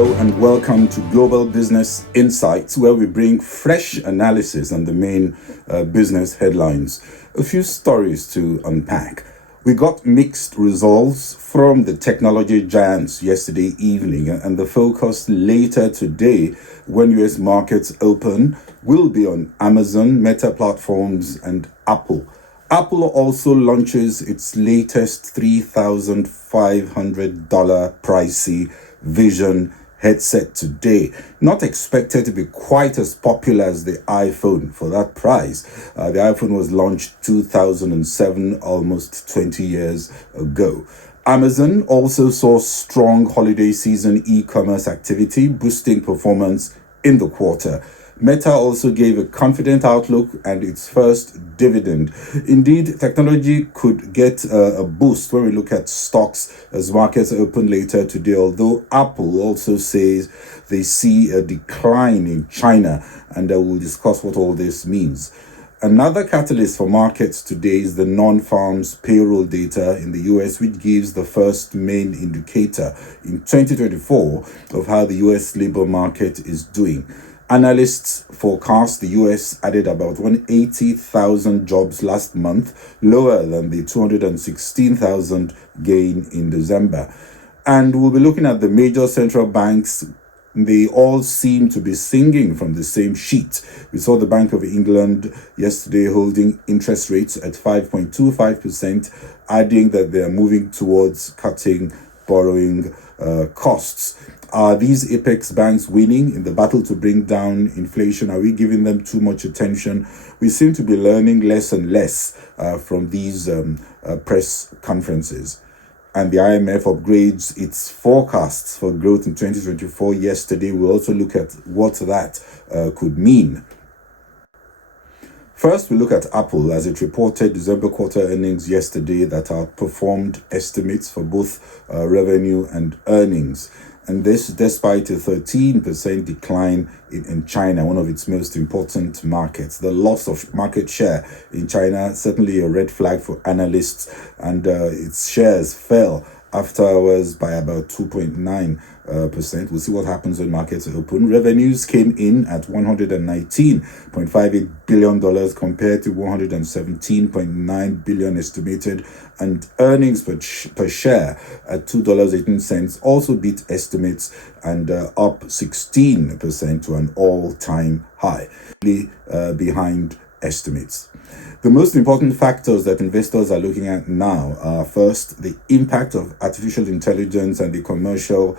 Hello and welcome to Global Business Insights, where we bring fresh analysis on the main business headlines. A few stories to unpack. We got mixed results from the technology giants yesterday evening, and the focus later today, when US markets open, will be on Amazon, Meta Platforms, and Apple. Apple also launches its latest $3,500 pricey Vision headset today. Not expected to be quite as popular as the iPhone for that price. The iPhone was launched 2007, almost 20 years ago. Amazon also saw strong holiday season e-commerce activity, boosting performance in the quarter. Meta also gave a confident outlook and its first dividend. Indeed, technology could get a boost when we look at stocks as markets open later today, although Apple also says they see a decline in China, and we'll discuss what all this means. Another catalyst for markets today is the non-farms payroll data in the US, which gives the first main indicator in 2024 of how the US labor market is doing. Analysts forecast the US added about 180,000 jobs last month, lower than the 216,000 gain in December. And we'll be looking at the major central banks. They all seem to be singing from the same sheet. We saw the Bank of England yesterday holding interest rates at 5.25%, adding that they are moving towards cutting borrowing costs. Are these apex banks winning in the battle to bring down inflation? Are we giving them too much attention? We seem to be learning less and less from these press conferences. And the IMF upgrades its forecasts for growth in 2024 yesterday. We'll also look at what that could mean. First, we look at Apple as it reported December quarter earnings yesterday that outperformed estimates for both revenue and earnings. And this despite a 13% decline in China, one of its most important markets. The loss of market share in China, certainly a red flag for analysts, and its shares fell after hours by about 2.9%. We'll see what happens when markets open. Revenues came in at $119.58 billion compared to $117.9 billion estimated, and earnings per share at $2.18 also beat estimates and up 16% to an all-time high, behind estimates. The most important factors that investors are looking at now are first, the impact of artificial intelligence and the commercial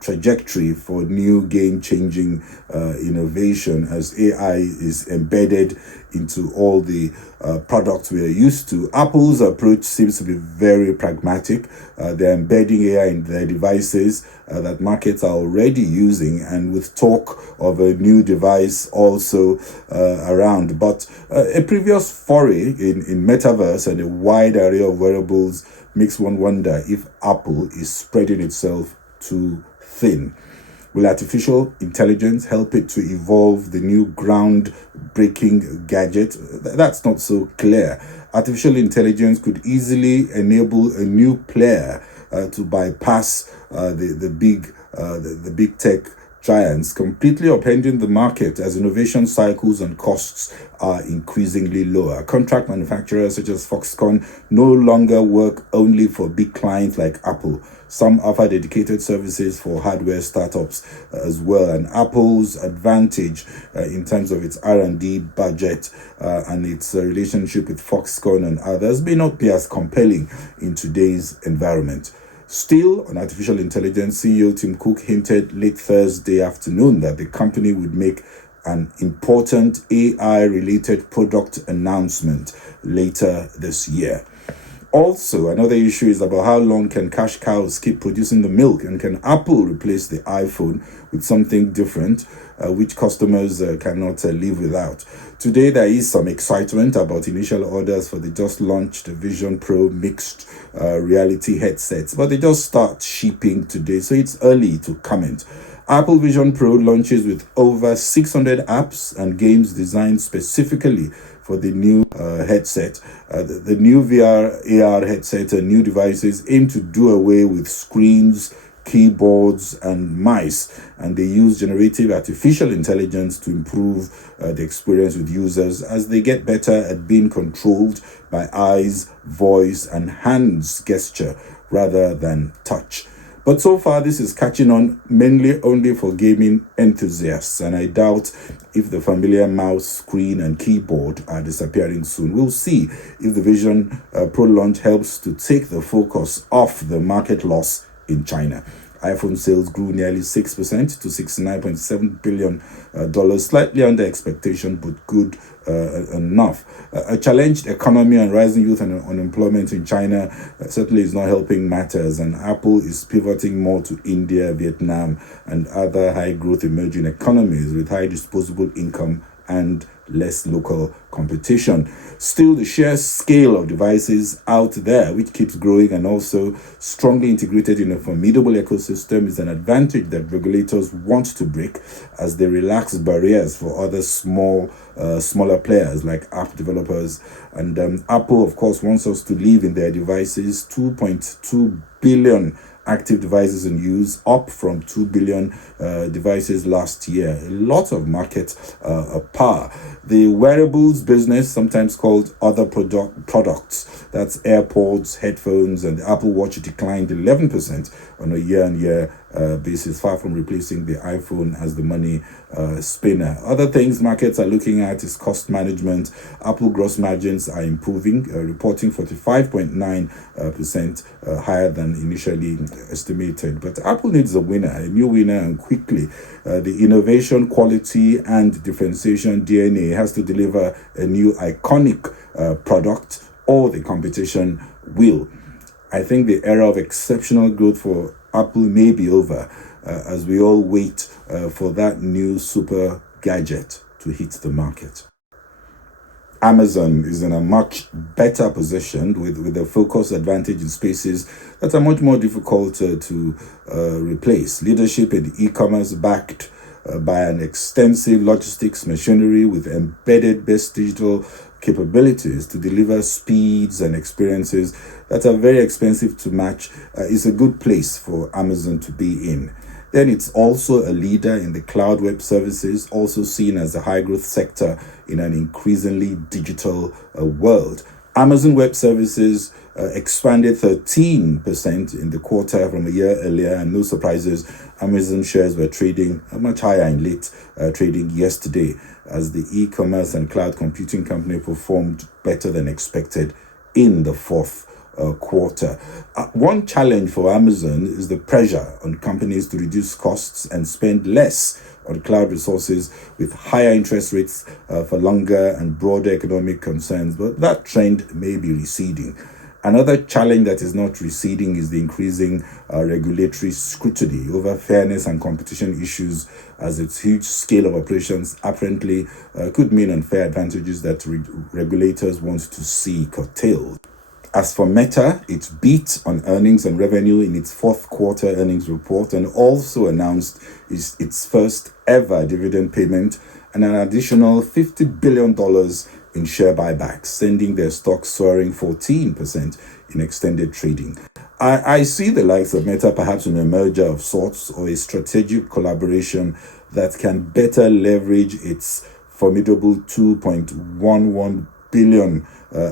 trajectory for new game-changing innovation as AI is embedded into all the products we are used to. Apple's approach seems to be very pragmatic. They're embedding AI in their devices that markets are already using, and with talk of a new device also around. But a previous foray in metaverse and a wide array of wearables makes one wonder if Apple is spreading itself too thin. Will artificial intelligence help it to evolve the new groundbreaking gadget? That's not so clear. Artificial intelligence could easily enable a new player to bypass the big tech giants, completely upending the market as innovation cycles and costs are increasingly lower. Contract manufacturers such as Foxconn no longer work only for big clients like Apple. Some offer dedicated services for hardware startups as well. And Apple's advantage in terms of its R&D budget and its relationship with Foxconn and others may not be as compelling in today's environment. Still, on artificial intelligence, CEO Tim Cook hinted late Thursday afternoon that the company would make an important AI-related product announcement later this year. Also, another issue is about how long can cash cows keep producing the milk, and can Apple replace the iPhone with something different, which customers cannot live without. Today, there is some excitement about initial orders for the just launched Vision Pro mixed reality headsets, but they just start shipping today, so it's early to comment. Apple Vision Pro launches with over 600 apps and games designed specifically for the new headset. The new VR, AR headset and new devices aim to do away with screens, keyboards, and mice. And they use generative artificial intelligence to improve the experience with users as they get better at being controlled by eyes, voice, and hands gesture rather than touch. But so far, this is catching on mainly only for gaming enthusiasts, and I doubt if the familiar mouse, screen, and keyboard are disappearing soon. We'll see if the Vision Pro launch helps to take the focus off the market loss in China. iPhone sales grew nearly 6% to $69.7 billion, slightly under expectation, but good enough. A challenged economy and rising youth and unemployment in China certainly is not helping matters, and Apple is pivoting more to India, Vietnam, and other high-growth emerging economies with high disposable income and less local competition. Still, the sheer scale of devices out there, which keeps growing and also strongly integrated in a formidable ecosystem, is an advantage that regulators want to break as they relax barriers for other smaller players like app developers. And Apple, of course, wants us to live in their devices. 2.2 billion active devices in use, up from 2 billion devices last year. A lot of market power. The wearables business, sometimes called other products, that's AirPods, headphones, and the Apple Watch, declined 11% on a year-on-year basis, far from replacing the iPhone as the money spinner. Other things markets are looking at is cost management. Apple gross margins are improving, reporting 45.9% higher than initially estimated. But Apple needs a winner, a new winner, and quickly. The innovation, quality, and differentiation DNA has to deliver a new iconic product, or the competition will. I think the era of exceptional growth for Apple may be over as we all wait for that new super gadget to hit the market. Amazon is in a much better position with a focus advantage in spaces that are much more difficult to replace. Leadership in e-commerce backed by an extensive logistics machinery with embedded based digital capabilities to deliver speeds and experiences that are very expensive to match is a good place for Amazon to be in. Then it's also a leader in the cloud web services, also seen as a high-growth sector in an increasingly digital world. Amazon Web Services expanded 13% in the quarter from a year earlier, and no surprises, Amazon shares were trading much higher in late trading yesterday as the e-commerce and cloud computing company performed better than expected in the fourth quarter. One challenge for Amazon is the pressure on companies to reduce costs and spend less on cloud resources with higher interest rates for longer and broader economic concerns, but that trend may be receding. Another challenge that is not receding is the increasing regulatory scrutiny over fairness and competition issues, as its huge scale of operations apparently could mean unfair advantages that regulators want to see curtailed. As for Meta, it beat on earnings and revenue in its fourth quarter earnings report and also announced its first ever dividend payment and an additional $50 billion in share buybacks, sending their stock soaring 14% in extended trading. I see the likes of Meta perhaps in a merger of sorts or a strategic collaboration that can better leverage its formidable 2.11 billion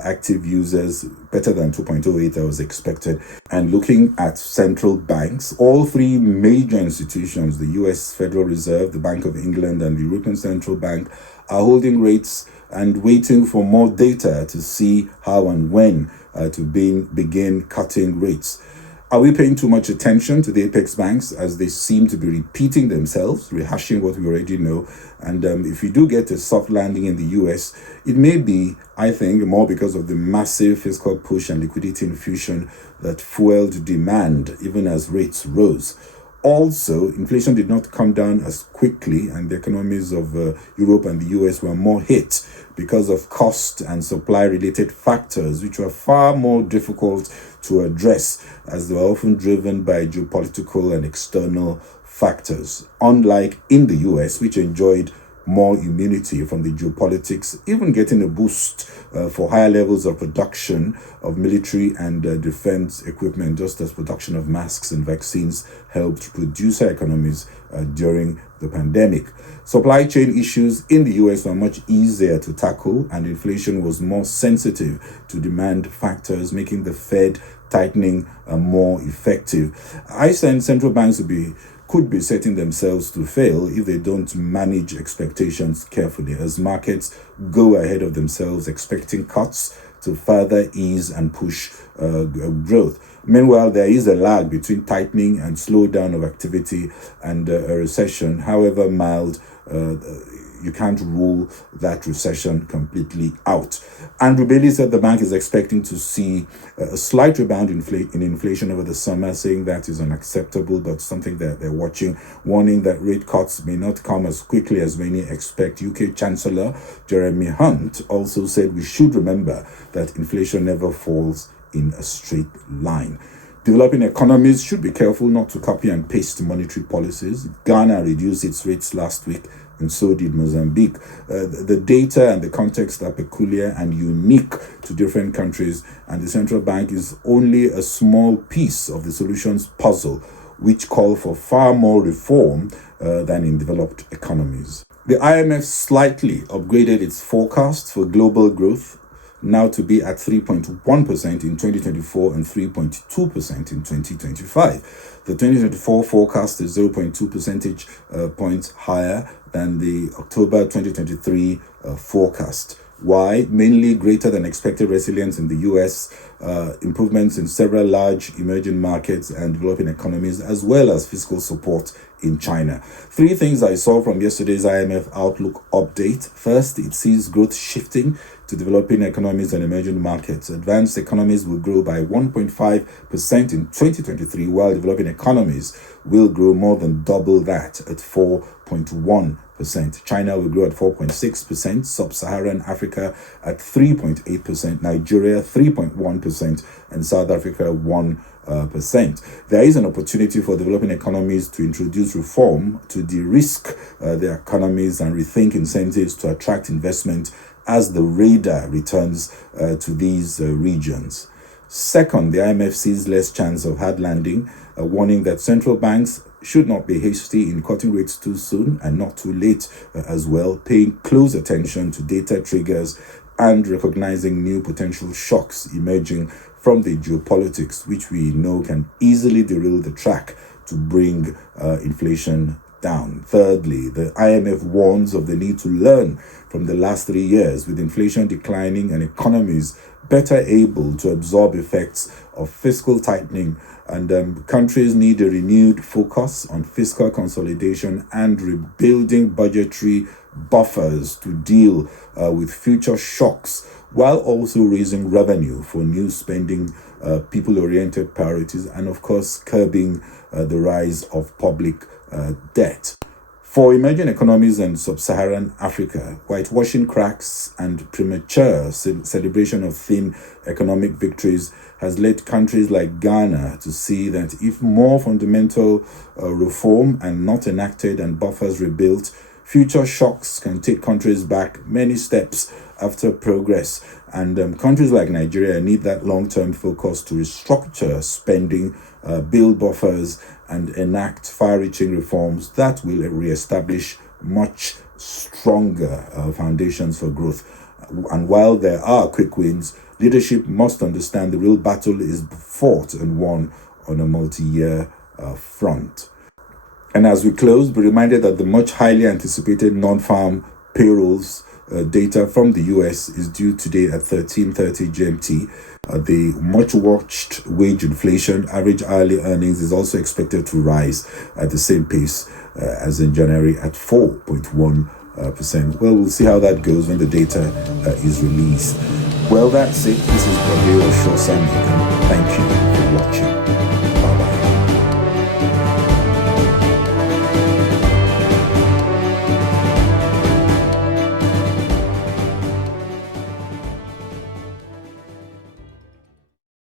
active users, better than 2.08 that was expected. And looking at central banks, all three major institutions, the US Federal Reserve, the Bank of England, and the European Central Bank, are holding rates and waiting for more data to see how and when to begin cutting rates. Are we paying too much attention to the apex banks as they seem to be repeating themselves, rehashing what we already know? And if we do get a soft landing in the US, it may be, I think, more because of the massive fiscal push and liquidity infusion that fueled demand even as rates rose. Also, inflation did not come down as quickly, and the economies of Europe and the US were more hit because of cost and supply related factors, which were far more difficult to address as they were often driven by geopolitical and external factors, unlike in the US, which enjoyed more immunity from the geopolitics, even getting a boost for higher levels of production of military and defense equipment, just as production of masks and vaccines helped produce our economies during the pandemic. Supply chain issues in the US were much easier to tackle, and inflation was more sensitive to demand factors, making the Fed tightening more effective. I sense central banks could be setting themselves to fail if they don't manage expectations carefully, as markets go ahead of themselves expecting cuts to further ease and push growth. Meanwhile, there is a lag between tightening and slowdown of activity and a recession, however mild. You can't rule that recession completely out. Andrew Bailey said the bank is expecting to see a slight rebound in inflation over the summer, saying that is unacceptable, but something that they're watching, warning that rate cuts may not come as quickly as many expect. UK Chancellor Jeremy Hunt also said we should remember that inflation never falls in a straight line. Developing economies should be careful not to copy and paste monetary policies. Ghana reduced its rates last week, and so did Mozambique. The data and the context are peculiar and unique to different countries, and the central bank is only a small piece of the solutions puzzle, which call for far more reform than in developed economies. The IMF slightly upgraded its forecast for global growth, now to be at 3.1% in 2024 and 3.2% in 2025. The 2024 forecast is 0.2 percentage points higher than the October 2023 forecast. Why? Mainly greater than expected resilience in the US, improvements in several large emerging markets and developing economies, as well as fiscal support in China. Three things I saw from yesterday's IMF Outlook update. First, it sees growth shifting to developing economies and emerging markets. Advanced economies will grow by 1.5% in 2023, while developing economies will grow more than double that at 4.1%. China will grow at 4.6%, Sub-Saharan Africa at 3.8%, Nigeria 3.1%, and South Africa 1%. There is an opportunity for developing economies to introduce reform to de-risk their economies and rethink incentives to attract investment as the radar returns to these regions. Second, the IMF sees less chance of hard landing, warning that central banks should not be hasty in cutting rates too soon and not too late as well, paying close attention to data triggers and recognizing new potential shocks emerging from the geopolitics, which we know can easily derail the track to bring inflation down. Thirdly, the IMF warns of the need to learn from the last 3 years, with inflation declining and economies better able to absorb effects of fiscal tightening, and countries need a renewed focus on fiscal consolidation and rebuilding budgetary buffers to deal with future shocks, while also raising revenue for new spending, people-oriented priorities, and of course curbing the rise of public debt. For emerging economies and sub-Saharan Africa, whitewashing cracks and premature celebration of thin economic victories has led countries like Ghana to see that if more fundamental reform and not enacted and buffers rebuilt, future shocks can take countries back many steps after progress. And countries like Nigeria need that long-term focus to restructure spending, build buffers, and enact far-reaching reforms that will reestablish much stronger foundations for growth. And while there are quick wins, leadership must understand the real battle is fought and won on a multi-year front. And as we close, be reminded that the much highly anticipated non-farm payrolls data from the US is due today at 13:30 GMT. The much-watched wage inflation, average hourly earnings, is also expected to rise at the same pace as in January at 4.1%. Well, we'll see how that goes when the data is released. Well, that's it. This is Gabriel Shosani.